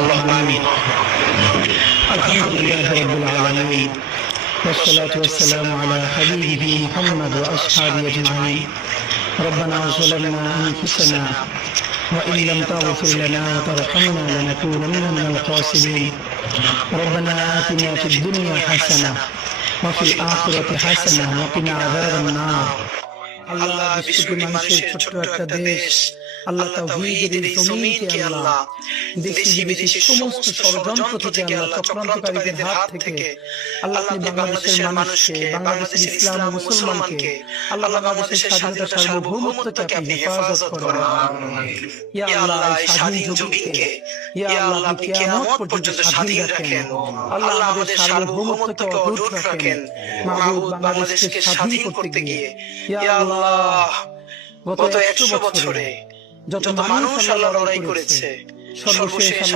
اللهم آمين. الحمد لله رب العالمين، والصلاة والسلام على حبيبه محمد وأصحابه أجمعين. ربنا ظلمنا أنفسنا وإن لم تغفر لنا وترحمنا لنكونن من الخاسرين. ربنا آتنا في الدنيا حسنة وفي الآخرة حسنة وقنا عذاب النار. আল্লাহ বিশ্বব্যাপী মানুষের ছোট্ট একটা দেশ, আল্লাহ তাওহীদের জমিনকে আল্লাহ দেশি বিদেশি সমস্ত ষড়যন্ত্র থেকে আল্লাহ চক্রান্তকারীদের হাত থেকে আল্লাহ আপনি বাংলাদেশের মানুষকে, বাংলাদেশের ইসলাম ও মুসলমানকে, আল্লাহ বাংলাদেশের স্বাধীনতা সার্বভৌমত্বকে আপনি হেফাজত করুন। ইয়া আল্লাহ স্বাধীন জমিনকে ইয়া আল্লাহ আপনি কিয়ামত পর্যন্ত স্বাধীন রাখেন। আল্লাহ আমাদের সার্বভৌমত্বকে অটুট রাখেন। মাবুদ বাংলাদেশকে স্বাধীন করতে গিয়ে ইয়া আল্লাহ গত 100 বছরে যত মানুষ আল্লাহ লড়াই করেছে, সর্বশেষ